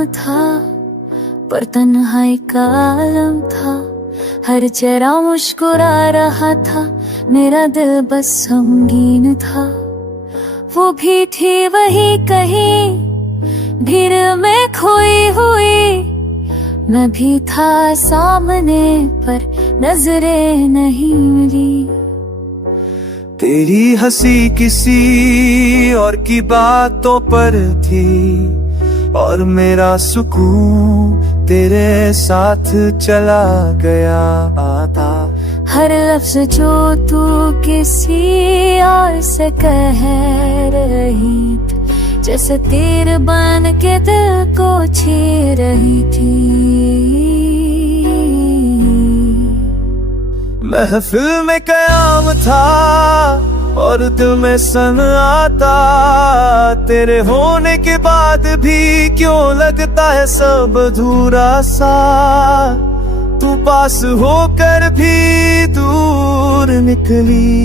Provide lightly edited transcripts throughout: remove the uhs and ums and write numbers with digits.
कयाम था, पर तन्हाई का आलम था। हर चेहरा मुस्कुरा रहा था, मेरा दिल बस संगीन था। वो भी थी वही कहीं भीड़ में खोई हुई, मैं भी था सामने पर नजरें नहीं मिली। तेरी हंसी किसी और की बातों पर थी, और मेरा सुकून तेरे साथ चला गया था। हर लफ्ज जो तू किसी और से कह रही थी, जैसे तीर बन के दिल को छीन रही थी। महफिल में कयाम था और दिल में सन आता, तेरे होने के बाद भी क्यों लगता है सब अधूरा सा। तू पास होकर भी दूर निकली,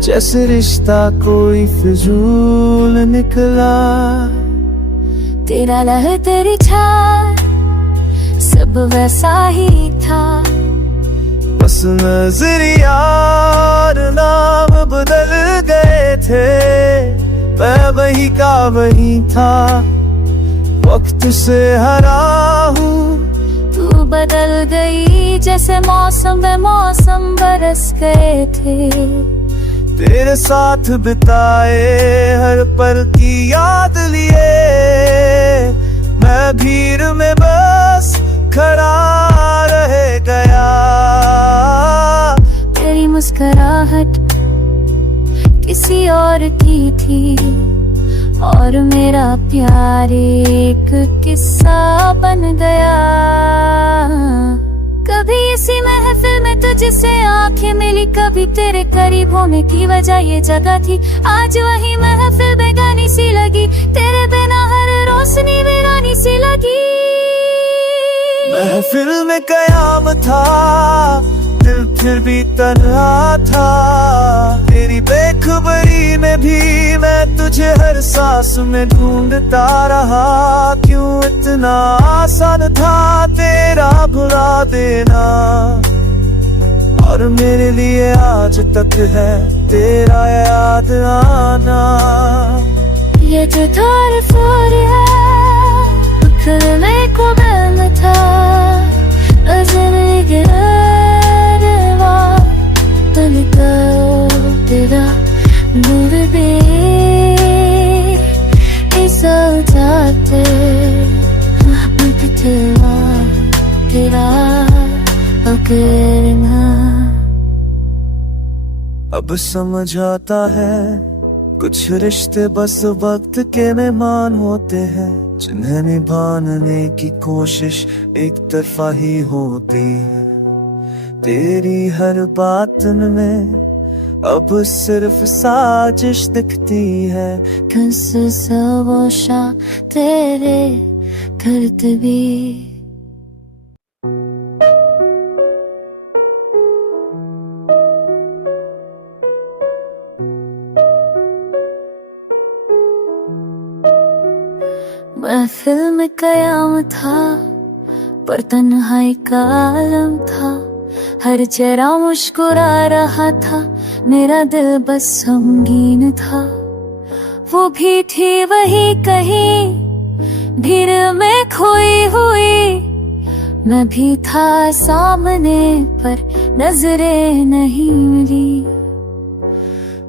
जैसे रिश्ता कोई फिजूल निकला। तेरा लहर तेरी छाया सब वैसा ही था, बस नजरिया और नाम बदल गए थे। मैं वही का वही था, वक्त से हरा हूँ। तू बदल गई जैसे मौसम में मौसम बरस गए थे। तेरे साथ बिताए हर पल की याद लिए, मैं भीड़ में बस खड़ा रह गया। तेरी मुस्कुराहट किसी और की थी, और मेरा प्यार एक किस्सा बन गया। कभी इसी महफिल में तुझसे आंखें मिली, कभी तेरे करीब होने की वजह ये जगह थी। आज वही महफिल बेगानी सी लगी, तेरे बिना हर रोशनी वीरानी सी लगी। महफिल में कयाम था, दिल फिर भी तन्हा था। तेरी बेखबरी में भी मैं तुझे हर सांस में ढूंढता रहा। क्यों इतना आसान था तेरा भुला देना, और मेरे लिए आज तक है तेरा याद आना। ये जो दौर फोर है करने को मैं था, जिंदगी गिरवा तनिका तेरा दूर भी इस जाते तेरा तेरा अकेला। अब समझ आता है कुछ रिश्ते बस वक्त के मेहमान होते हैं, जिन्हें निभाने की कोशिश एक तरफा ही होती है। तेरी हर बात में अब सिर्फ साजिश दिखती है, किस सबोशा तेरे करते भी। महफिल में कयाम था, पर तन्हाई का आलम था। हर चेहरा मुस्कुरा रहा था, मेरा दिल बस संगीन था। वो भी थी वही कहीं भीड़ में खोई हुई, मैं भी था सामने पर नजरें नहीं मिली।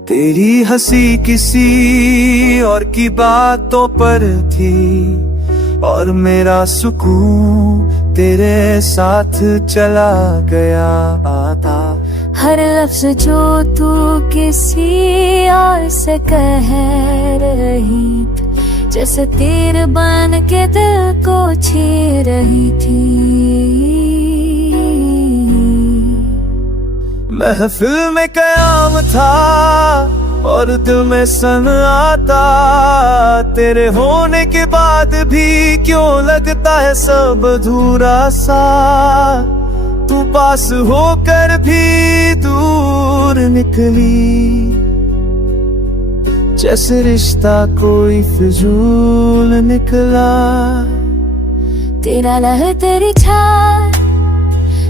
तेरी हंसी किसी और की बातों पर थी, और मेरा सुकून तेरे साथ चला गया था। हर लफ्ज जो तू किसी और से कह रही थी, जैसे तीर बन के दिल को छीन रही थी। महफिल में कयाम था और दिल में सन आता, तेरे होने के बाद भी क्यों लगता है सब अधूरा सा। तू पास होकर भी दूर निकली, जैसे रिश्ता कोई फिजूल निकला। तेरा लहर तेरी छाल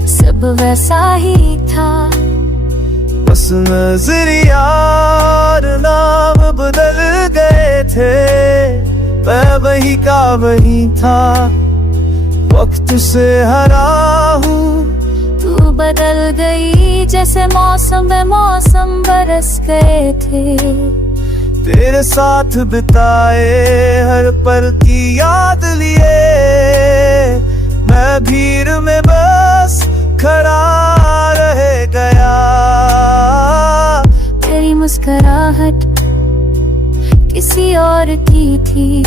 सब वैसा ही था, बस नजरिया और नाम बदल गए थे, मैं वही का वही था, वक्त से हरा हूँ। तू बदल गई जैसे मौसम में मौसम बरस गए थे। तेरे साथ बिताए हर पल की याद लिए, मैं भीड़ में बस खड़ा रह गया। तेरी मुस्कुराहट किसी और की थी,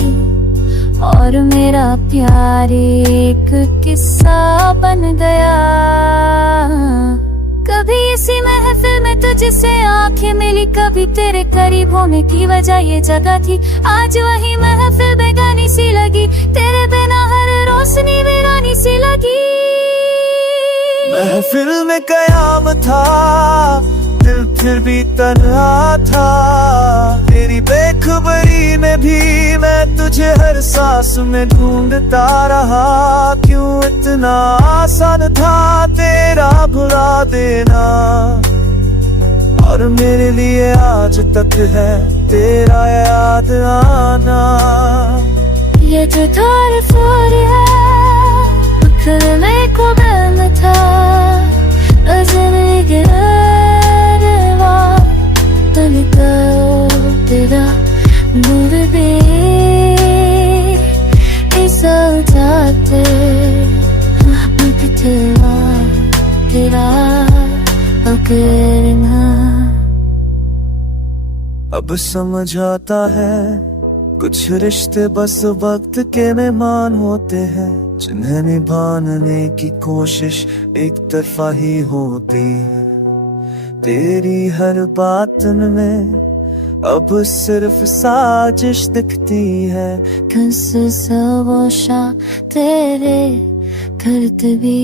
और मेरा प्यार एक किस्सा बन गया। कभी इसी महफिल में तुझसे आंखें मिली, कभी तेरे करीब होने की वजह ये जगह थी। आज वही महफिल बेगानी सी लगी, तेरे बिना हर रोशनी वीरानी सी लगी। महफिल में कयाम था, दिल फिर भी तन्हा था। तेरी बेखबरी में भी मैं तुझे हर सांस में ढूंढता रहा। क्यों इतना आसान था तेरा भुला देना, और मेरे लिए आज तक है तेरा याद आना। ये जो तारीफ है करने को मैं था, तेरा नूर भी इस जाते तेरा तेरा अकेला। अब समझ आता है कुछ रिश्ते बस वक्त के मेहमान होते हैं, जिन्हें निभाने की कोशिश एक तरफा ही होती है। तेरी हर बात में अब सिर्फ साजिश दिखती है, किस सबोशा तेरे करते भी